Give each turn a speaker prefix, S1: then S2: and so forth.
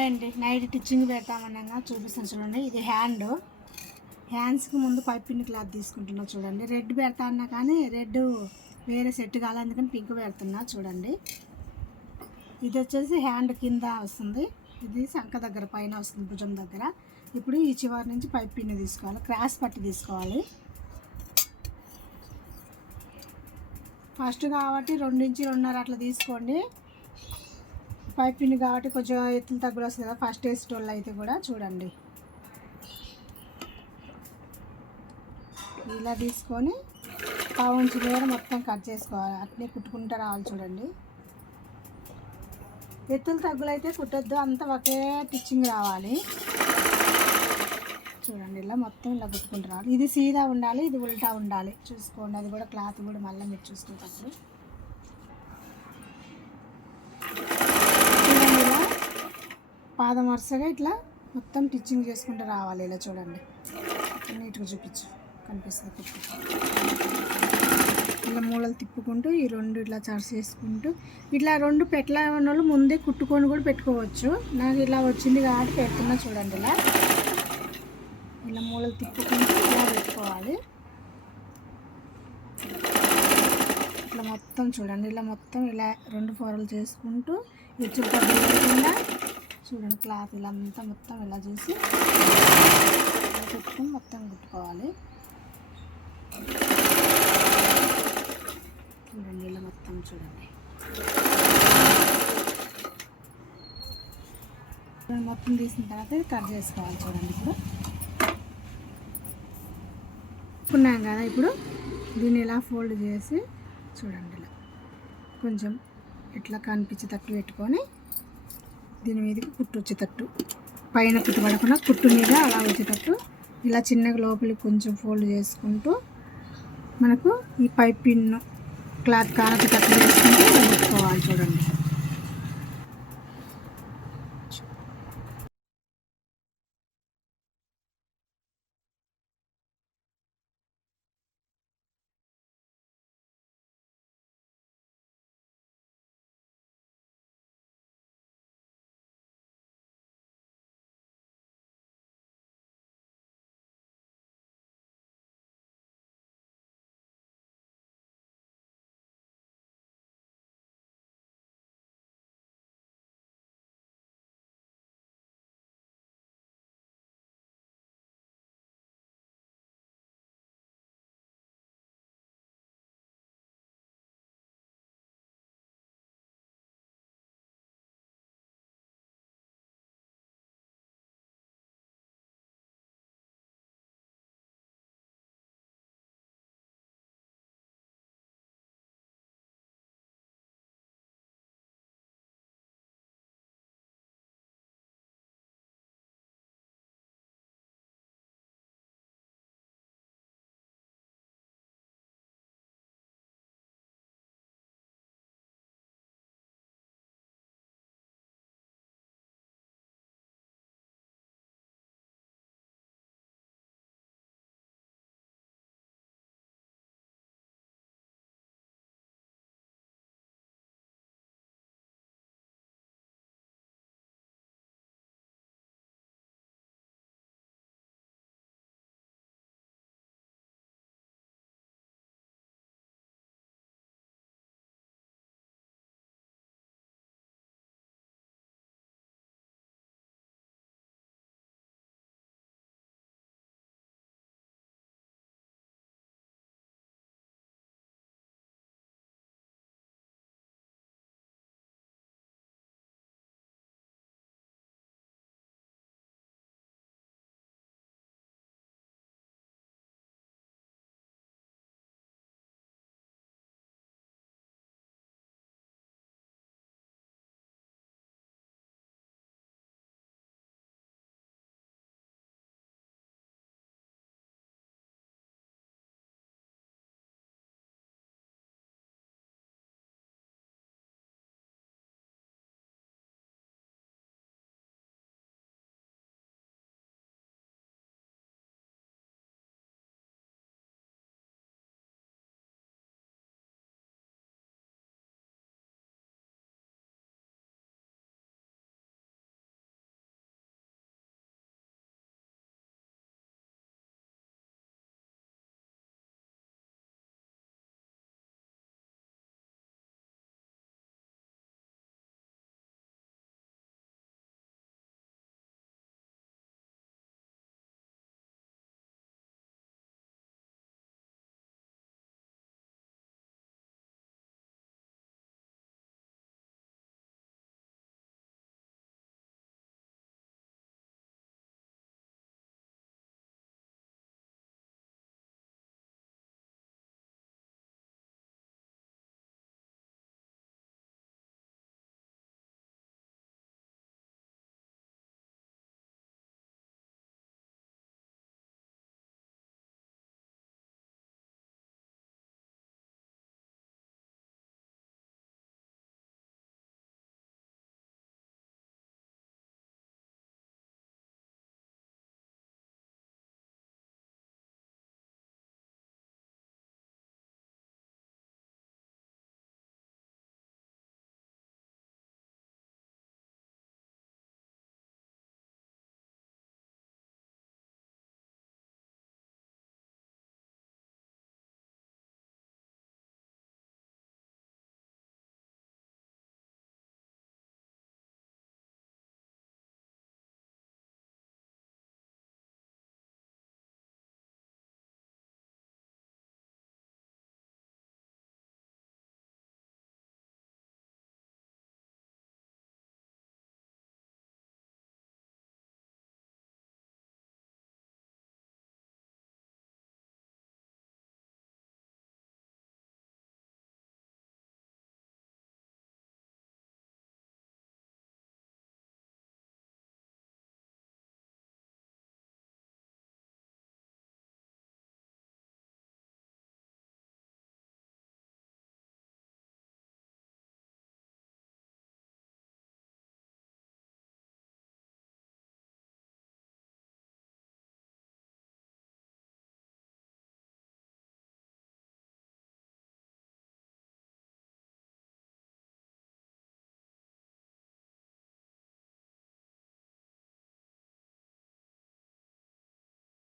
S1: Hi అండి. Night stitching పెడతామన్నాగా చూపిస్తాను చూడండి. ఇది హ్యాండ్. హ్యాండ్స్కి ముందు పైపింగ్ క్లాత్ తీసుకుంటున్నా చూడండి. రెడ్ పెడతా అన్నా కానీ రెడ్ వేరే సెట్ కాలే అందుకని పింక్ పెడుతున్నా చూడండి. ఇది వచ్చేసి హ్యాండ్ కింద వస్తుంది. ఇది శంఖ దగ్గర పైన వస్తుంది భుజం దగ్గర. ఇప్పుడు ఈ చివరి నుంచి పైప్ తీసుకోవాలి. క్రాస్ పట్టి తీసుకోవాలి. ఫస్ట్ కాబట్టి రెండు రెండున్నర అట్లా తీసుకోండి. పైప్ పిండి కాబట్టి కొంచెం ఎత్తులు తగ్గులు వస్తుంది కదా. ఫస్ట్ వేసేటోళ్ళు అయితే కూడా చూడండి. ఇలా తీసుకొని పావుంచి మీద మొత్తం కట్ చేసుకోవాలి. అట్లే కుట్టుకుంటూ రావాలి చూడండి. ఎత్తులు తగ్గులు అయితే కుట్టొద్దు. అంతా ఒకే టిచ్చింగ్ రావాలి. చూడండి ఇలా మొత్తం ఇలా కుట్టుకుంటూ రావాలి. ఇది సీదా ఉండాలి ఇది ఉల్టా ఉండాలి. చూసుకోండి అది కూడా క్లాత్ కూడా మళ్ళీ మీరు చూసుకుంటారు చూడండి ఇలా పాదం వరుసగా ఇట్లా మొత్తం టిచ్చింగ్ చేసుకుంటూ రావాలి. ఇలా చూడండి. నీట్గా చూపించు. కనిపిస్తుంది కుట్టు. ఇలా మూలలు తిప్పుకుంటూ ఈ రెండు ఇట్లా చర్చ చేసుకుంటూ ఇట్లా రెండు పెట్టల వాళ్ళు ముందే కుట్టుకొని కూడా పెట్టుకోవచ్చు. నాకు ఇలా వచ్చింది కాబట్టి పెడుతున్నా చూడండి ఇలా. ఇలా మూలలు తిప్పుకుంటూ ఇలా పెట్టుకోవాలి. ఇట్లా మొత్తం చూడండి. ఇలా మొత్తం ఇలా రెండు ఫోరలు చేసుకుంటూ ఈ చుట్టూ లేకుండా చూడండి క్లాత్ ఇలా అంతా మొత్తం ఇలా చేసి ఇలా మొత్తం కుట్టుకోవాలి. చూడండి ఇలా మొత్తం చూడండి. మొత్తం తీసిన తర్వాత కట్ చేసుకోవాలి చూడండి ఇప్పుడు. ఉన్నాం కదా ఇప్పుడు? దీన్ని ఇలా ఫోల్డ్ చేసి చూడండి ఇలా. కొంచెం ఇట్లా కనిపించేటట్టు పెట్టుకొని దీని మీదకి కుట్టు వచ్చేటట్టు. పైన కుట్టు పడకుండా కుట్టు మీద అలా వచ్చేటట్టు. ఇలా చిన్నగా లోపలికి కొంచెం ఫోల్డ్ చేసుకుంటూ మనకు ఈ పైప్ క్లాత్ కానకి కట్ చేసుకుంటూ పెట్టుకోవాలి చూడండి.